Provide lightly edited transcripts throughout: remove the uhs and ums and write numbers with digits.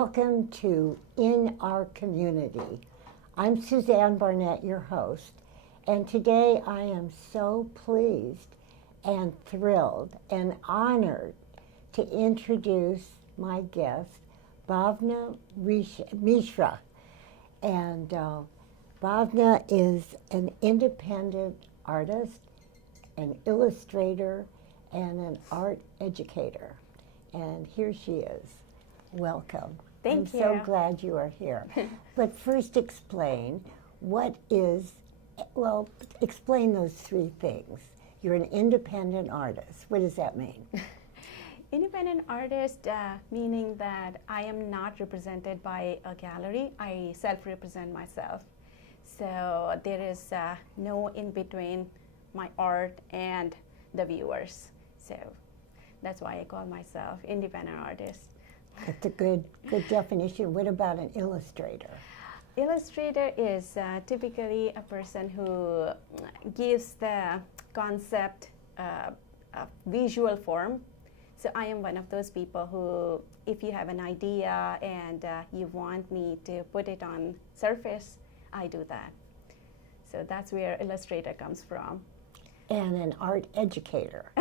Welcome to In Our Community. I'm Suzanne Barnett, your host, and today I am so pleased and thrilled and honored to introduce my guest, Bhavna Misra. And Bhavna is an independent artist, an illustrator, and an art educator. And here she is. Welcome. Thank you. I'm so glad you are here. But first explain explain those three things. You're an independent artist. What does that mean? Independent artist, meaning that I am not represented by a gallery. I self-represent myself. So there is no in between my art and the viewers. So that's why I call myself independent artist. That's a good definition. What about an illustrator? Illustrator is typically a person who gives the concept a visual form. So I am one of those people who, if you have an idea and you want me to put it on surface, I do that. So that's where illustrator comes from. And an art educator.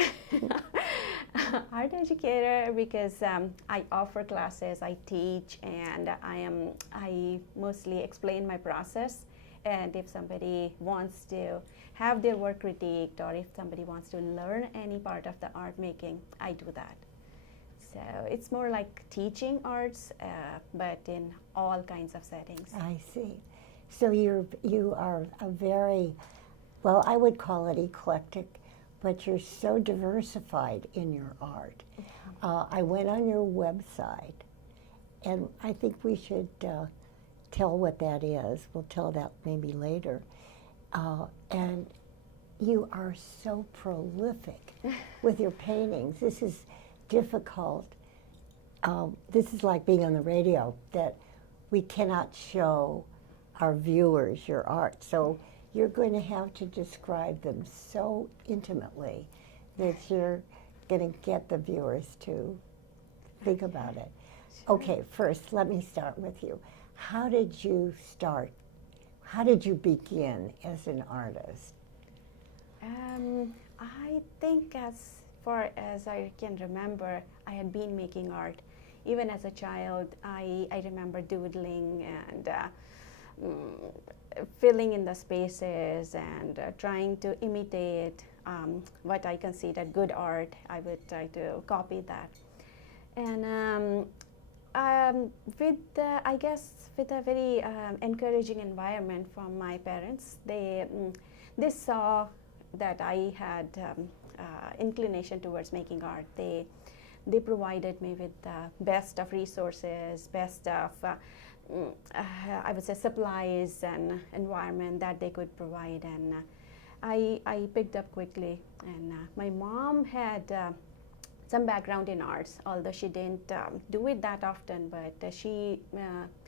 Art educator because I offer classes, I teach, and I mostly explain my process. And if somebody wants to have their work critiqued, or if somebody wants to learn any part of the art making, I do that. So it's more like teaching arts, but in all kinds of settings. I see. So you are a very, well, I would call it eclectic, but you're so diversified in your art. Yeah. I went on your website, and I think we should tell what that is. We'll tell that maybe later. And you are so prolific with your paintings. This is difficult. This is like being on the radio, that we cannot show our viewers your art. So you're going to have to describe them so intimately that you're going to get the viewers to think about it. Sure. Okay, first, let me start with you. How did you start? How did you begin as an artist? I think as far as I can remember, I had been making art. Even as a child, I remember doodling and filling in the spaces and trying to imitate what I consider good art. I would try to copy that. And with a very encouraging environment from my parents, they saw that I had inclination towards making art. They provided me with the best of resources, best of I would say supplies and environment that they could provide, and I picked up quickly. And my mom had some background in arts, although she didn't do it that often, but she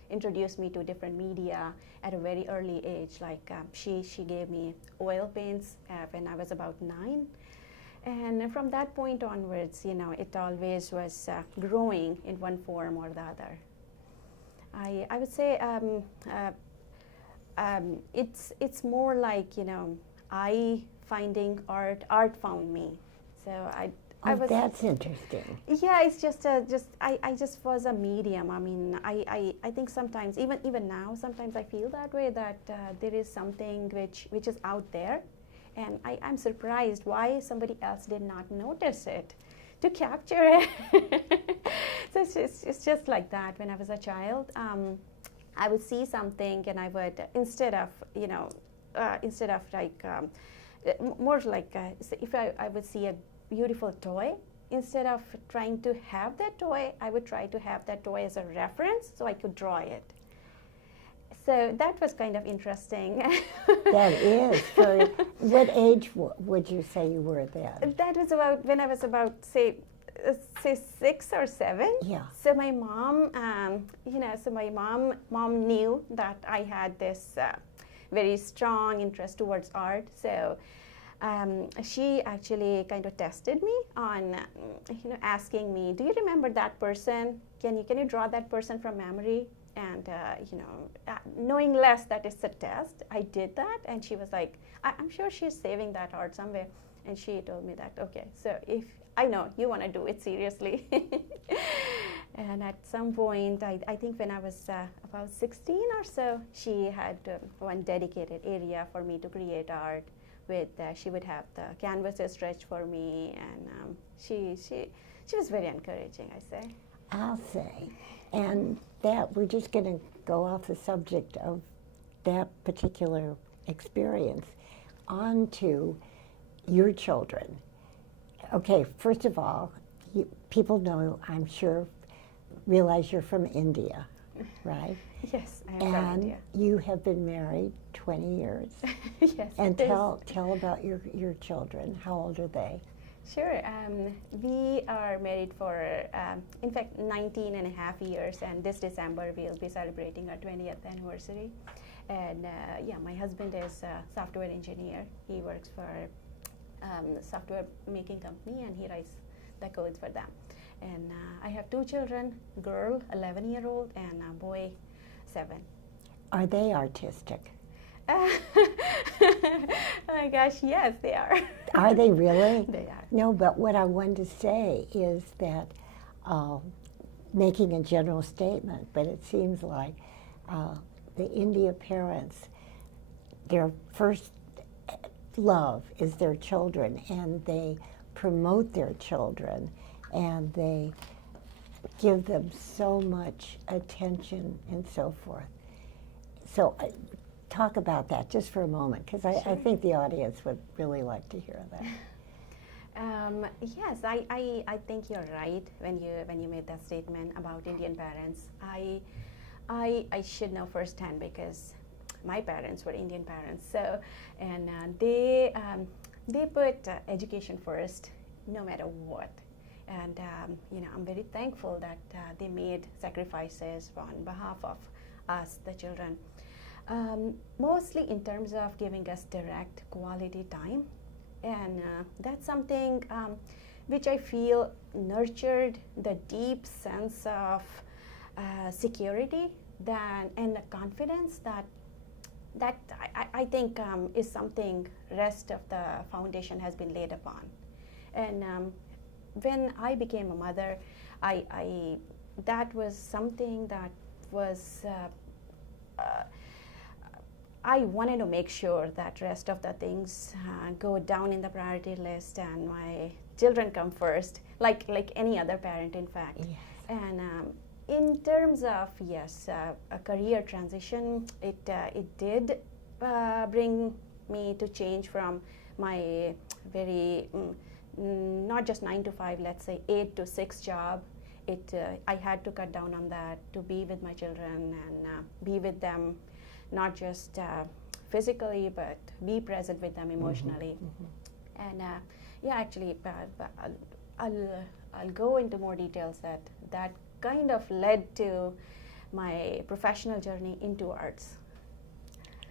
introduced me to different media at a very early age. Like she gave me oil paints when I was about 9. And from that point onwards, it always was growing in one form or the other. I would say it's more like I finding art found me. So I was. That's interesting. Yeah, it's just I just was a medium. I mean, I think sometimes even now sometimes I feel that way, that there is something which is out there, and I'm surprised why somebody else did not notice it to capture it. So it's just like that. When I was a child, I would see something, and I would instead of like more like if I would see a beautiful toy, instead of trying to have that toy, I would try to have that toy as a reference so I could draw it. So that was kind of interesting. That is. For what age would you say you were then? That was about when I was about say 6 or 7. Yeah. So my mom, mom knew that I had this very strong interest towards art. So she actually kind of tested me on, asking me, do you remember that person? Can you draw that person from memory? And knowing less that it's a test, I did that, and she was like, I'm sure she's saving that art somewhere. And she told me that, okay, so if I know you want to do it seriously. And at some point, I think when I was about 16 or so, she had one dedicated area for me to create art with. She would have the canvases stretched for me, and she was very encouraging, I say. I'll say. And that we're just going to go off the subject of that particular experience onto your children. Okay, first of all, people know, I'm sure, realize you're from India, right? Yes, I am from India. And you have been married 20 years. Yes. And tell about your children. How old are they? Sure. We are married for, in fact, 19 and a half years, and this December we'll be celebrating our 20th anniversary. And my husband is a software engineer. He works for a software making company, and he writes the codes for them. And I have two children, girl, 11-year-old, and a boy, 7. Are they artistic? Oh my gosh, yes, they are. Are they really? They are. No, but what I wanted to say is that, making a general statement, but it seems like the India parents, their first love is their children, and they promote their children, and they give them so much attention and so forth. So talk about that just for a moment, because I think the audience would really like to hear that. Yes, I think you're right when you made that statement about Indian parents. I should know firsthand because my parents were Indian parents. So, and they put education first, no matter what. And I'm very thankful that they made sacrifices on behalf of us, the children. Mostly in terms of giving us direct quality time, and that's something which I feel nurtured the deep sense of security and the confidence that I think is something rest of the foundation has been laid upon. And when I became a mother, that was something that was I wanted to make sure that rest of the things go down in the priority list, and my children come first, like any other parent, in fact. Yes. And in terms of a career transition, it did bring me to change from my very not just 9 to 5, let's say 8 to 6 job. I had to cut down on that to be with my children and be with them. Not just physically, but be present with them emotionally. Mm-hmm. And actually, I'll go into more details that kind of led to my professional journey into arts.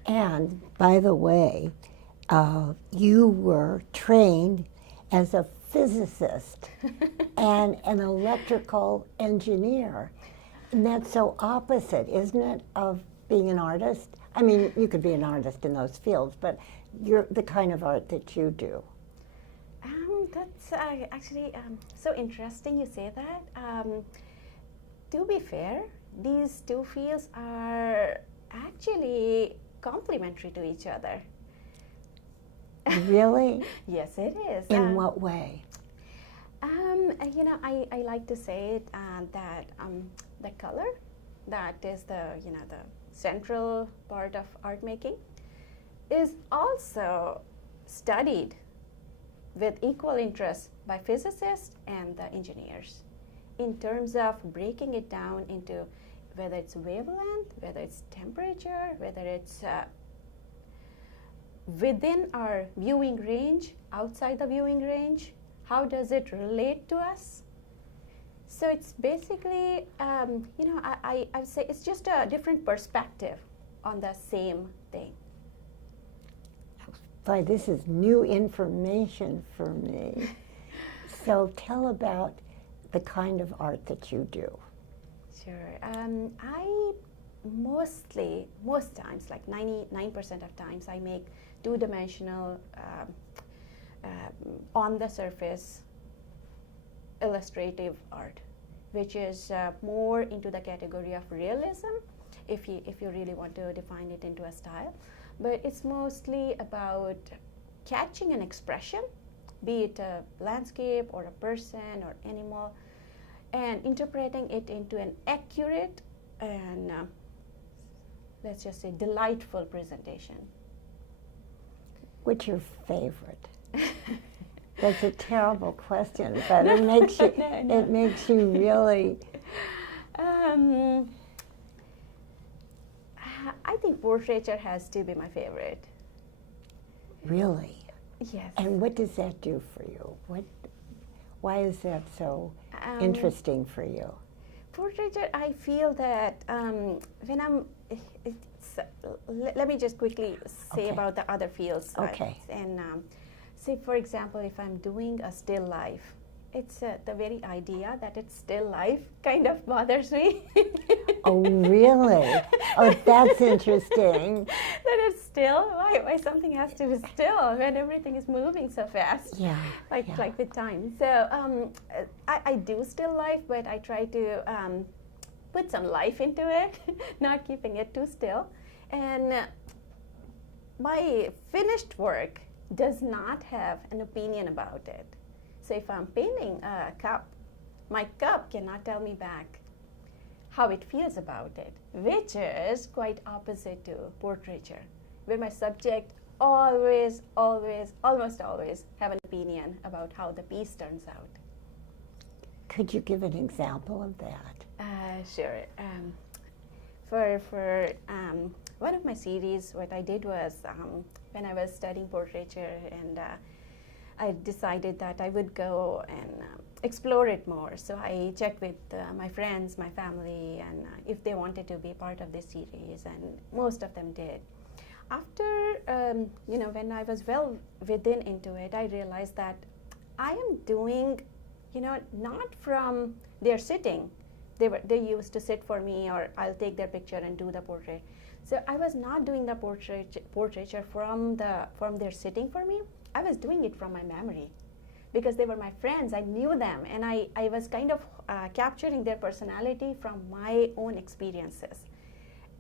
And by the way, you were trained as a physicist and an electrical engineer. And that's so opposite, isn't it, of being an artist? I mean, you could be an artist in those fields, but you're the kind of art that you do. That's actually so interesting you say that. To be fair, these two fields are actually complementary to each other. Really? Yes, it is. In what way? I like to say it, that the color, that is the central part of art making, is also studied with equal interest by physicists and the engineers in terms of breaking it down into whether it's wavelength, whether it's temperature, whether it's within our viewing range, outside the viewing range, how does it relate to us? So it's basically, I would say it's just a different perspective on the same thing. Boy, this is new information for me. So tell about the kind of art that you do. Sure. I most times, like 99% of times, I make two-dimensional, on the surface illustrative art, which is more into the category of realism, if you really want to define it into a style. But it's mostly about catching an expression, be it a landscape or a person or animal, and interpreting it into an accurate and let's just say delightful presentation. What's your favorite? That's a terrible question, but it makes you it makes you really. I think portraiture has to be my favorite. Really? Yes. And what does that do for you? Why is that so interesting for you? Portraiture, I feel that when I'm, let me just quickly say Okay. about the other fields. Okay. And say, for example, if I'm doing a still life, it's the very idea that it's still life kind of bothers me. Oh, really? Oh, that's interesting. That it's still, why something has to be still when everything is moving so fast. Yeah. Like with time. So I do still life, but I try to put some life into it, not keeping it too still. And my finished work does not have an opinion about it. So if I'm painting a cup, my cup cannot tell me back how it feels about it, which is quite opposite to portraiture, where my subject almost always have an opinion about how the piece turns out. Could you give an example of that? Sure. For one of my series, what I did was when I was studying portraiture, and I decided that I would go and explore it more. So I checked with my friends, my family, and if they wanted to be part of this series, and most of them did. After, when I was well within into it, I realized that I am doing, not from their sitting. They used to sit for me, or I'll take their picture and do the portrait. So I was not doing the portraiture from their sitting for me. I was doing it from my memory, because they were my friends. I knew them, and I was kind of capturing their personality from my own experiences.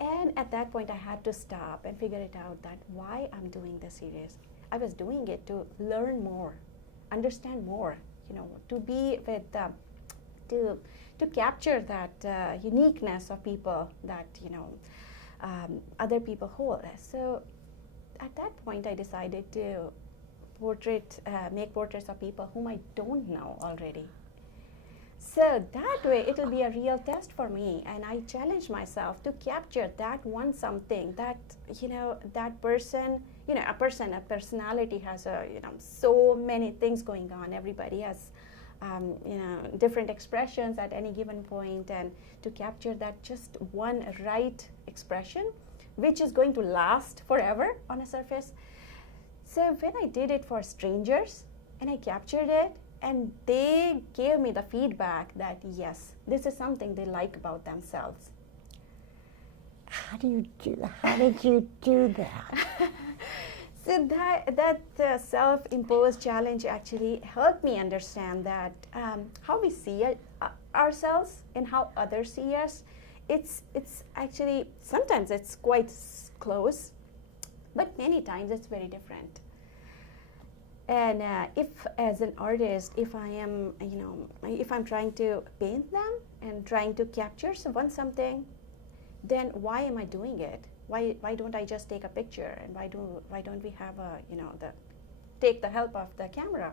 And at that point, I had to stop and figure it out, that why I'm doing this series. I was doing it to learn more, understand more, to be with, to capture that uniqueness of people that, other people hold. So at that point, I decided to make portraits of people whom I don't know already. So that way, it will be a real test for me, and I challenge myself to capture that one something that, that person, a personality has so many things going on. Everybody has, different expressions at any given point, and to capture that just one right expression, which is going to last forever on a surface. So when I did it for strangers, and I captured it, and they gave me the feedback that yes, this is something they like about themselves. How did you do that? So that self-imposed challenge actually helped me understand that how we see ourselves and how others see us, it's actually, sometimes it's quite close, but many times it's very different. And if, as an artist, if I am, if I'm trying to paint them and trying to capture something, then why am I doing it? Why don't I just take a picture? And why don't we have take the help of the camera?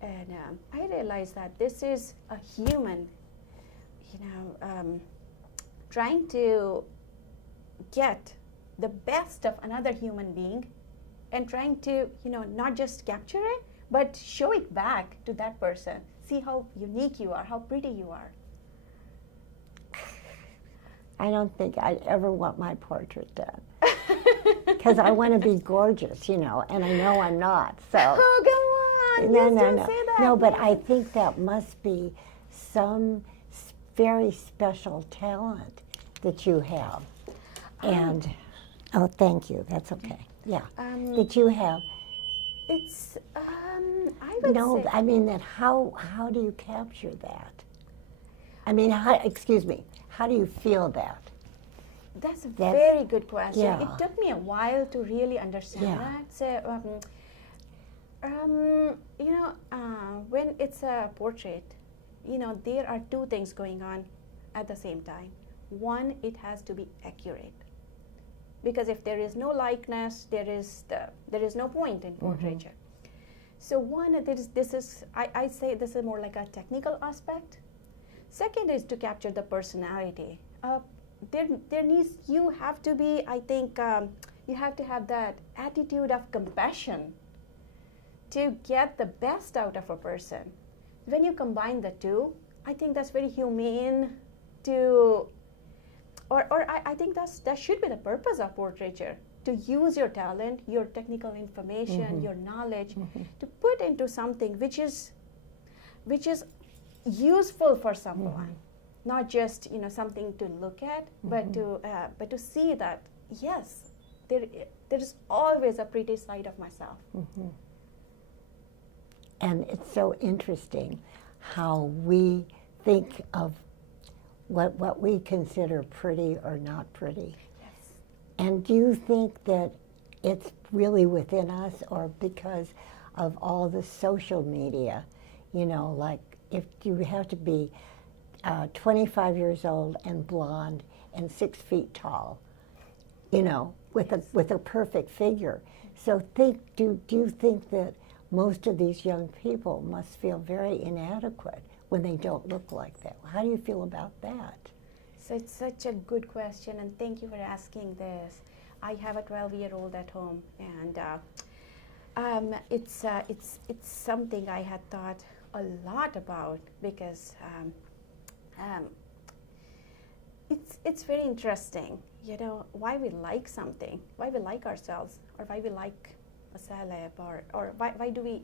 And I realized that this is a human, trying to get the best of another human being, and trying to, not just capture it, but show it back to that person. See how unique you are, how pretty you are. I don't think I'd ever want my portrait done. because I want to be gorgeous, you know, and I know I'm not. So Oh, come on! no, Just no, don't no, say that. no. But I think that must be some very special talent that you have. And oh, thank you. That's okay. Yeah, that you have. It's I would No, say I mean that. How do you capture that? I mean, excuse me. How do you feel that? that's a very good question. yeah. It took me a while to really understand Yeah. that. So, you know, when it's a portrait, you know, there are two things going on at the same time. One, it has to be accurate, because if there is no likeness, there is no point in portraiture. So one, I say this is more like a technical aspect. Second is to capture the personality. You have to be, I think, you have to have that attitude of compassion to get the best out of a person. When you combine the two, I think that's very humane to, I think that should be the purpose of portraiture, to use your talent, your technical information, your knowledge, to put into something which is useful for someone, not just, you know, something to look at, but to see that yes, there is always a pretty side of myself. And it's so interesting how we think of what we consider pretty or not pretty. Yes. And do you think that it's really within us, or because of all the social media, you know, like if you have to be 25 years old and blonde and 6 feet tall, you know, with a perfect figure. So do you think that most of these young people must feel very inadequate when they don't look like that? How do you feel about that? So it's such a good question, and thank you for asking this. I have a 12-year-old at home, and it's something I had thought a lot about, because it's very interesting, you know, why we like something, why we like ourselves, or why we like a celeb, or why do we,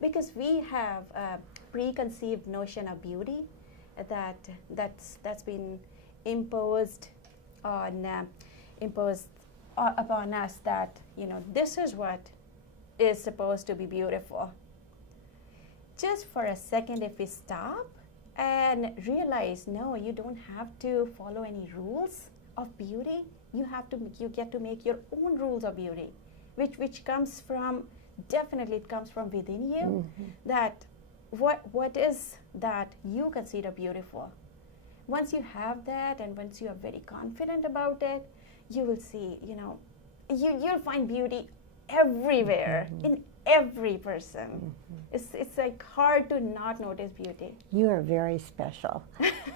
because we have a preconceived notion of beauty that's been imposed upon us, that, you know, this is what is supposed to be beautiful. Just for a second, if we stop and realize, no, you don't have to follow any rules of beauty. You get to make your own rules of beauty, which comes from, definitely it comes from within you. That what is that you consider beautiful. Once you have that, and once you are very confident about it, you will see, you know, you'll find beauty everywhere, in every person. It's like hard to not notice beauty. You are very special.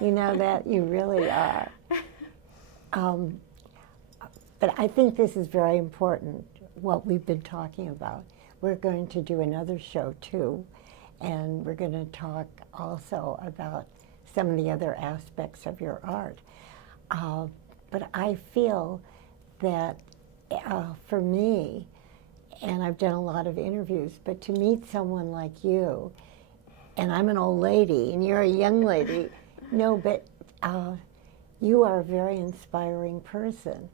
You know that, you really are. But I think this is very important, what we've been talking about. We're going to do another show too, and we're going to talk also about some of the other aspects of your art. But I feel that for me, and I've done a lot of interviews, but to meet someone like you, and I'm an old lady and you're a young lady, no, but you are a very inspiring person.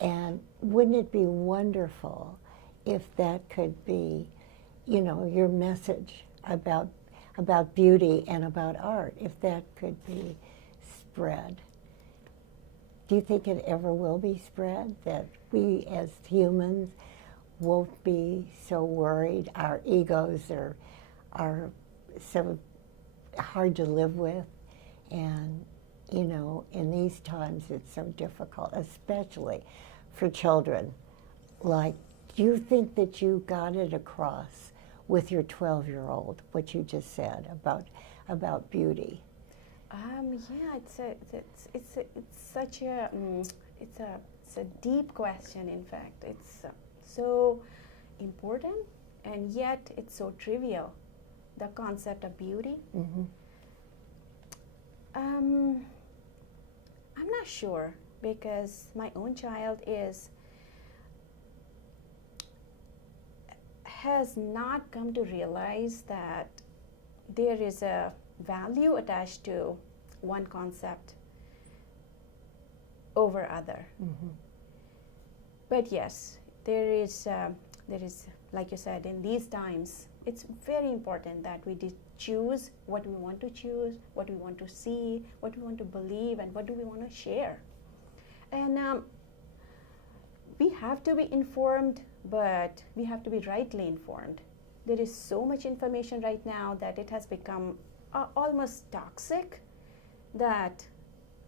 And wouldn't it be wonderful if that could be, you know, your message about beauty and about art, if that could be spread? Do you think it ever will be spread, that we as humans won't be so worried? Our egos are so hard to live with, and, you know, in these times it's so difficult, especially for children. Like, do you think that you got it across with your 12-year-old, what you just said about beauty? Yeah, it's such a it's a deep question. In fact, it's so important, and yet it's so trivial. The concept of beauty. I'm not sure, because my own child is has not come to realize that there is a value attached to one concept over other. But yes, there is, like you said, in these times, it's very important that we choose what we want to choose, what we want to see, what we want to believe, and what do we want to share. And we have to be informed, but we have to be rightly informed. There is so much information right now that it has become almost toxic, that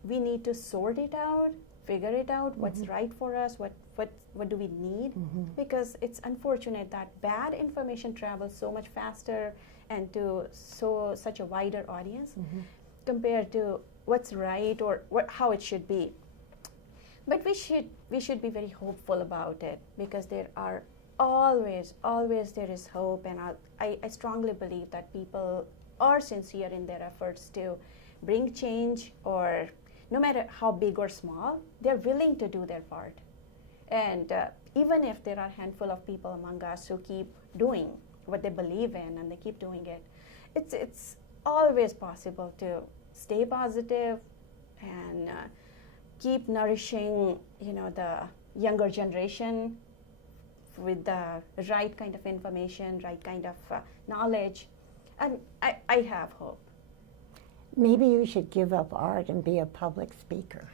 we need to sort it out, figure it out, what's right for us, what do we need, because it's unfortunate that bad information travels so much faster and to such a wider audience compared to what's right or how it should be. But we should be very hopeful about it, because there are always there is hope, and I strongly believe that people are sincere in their efforts to bring change, or no matter how big or small, they're willing to do their part. And even if there are a handful of people among us who keep doing what they believe in and they keep doing it, it's always possible to stay positive and keep nourishing, the younger generation with the right kind of information, right kind of knowledge, and I have hope. Maybe you should give up art and be a public speaker.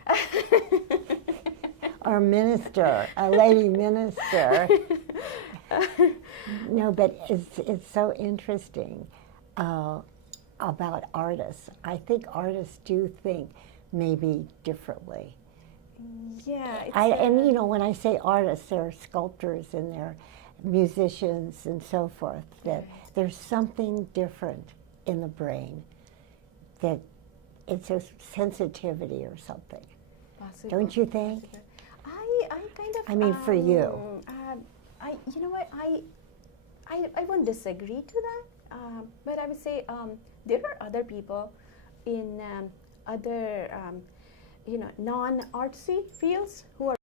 Or minister, a lady minister. No, but it's so interesting about artists. I think artists do think maybe differently. Yeah. And when I say artists, there are sculptors and there are musicians and so forth, that there's something different in the brain, that it's a sensitivity or something. Possible. Don't you think? I kind of. I mean, for you. You know what? I won't disagree to that, but I would say there are other people in other non-artsy fields who are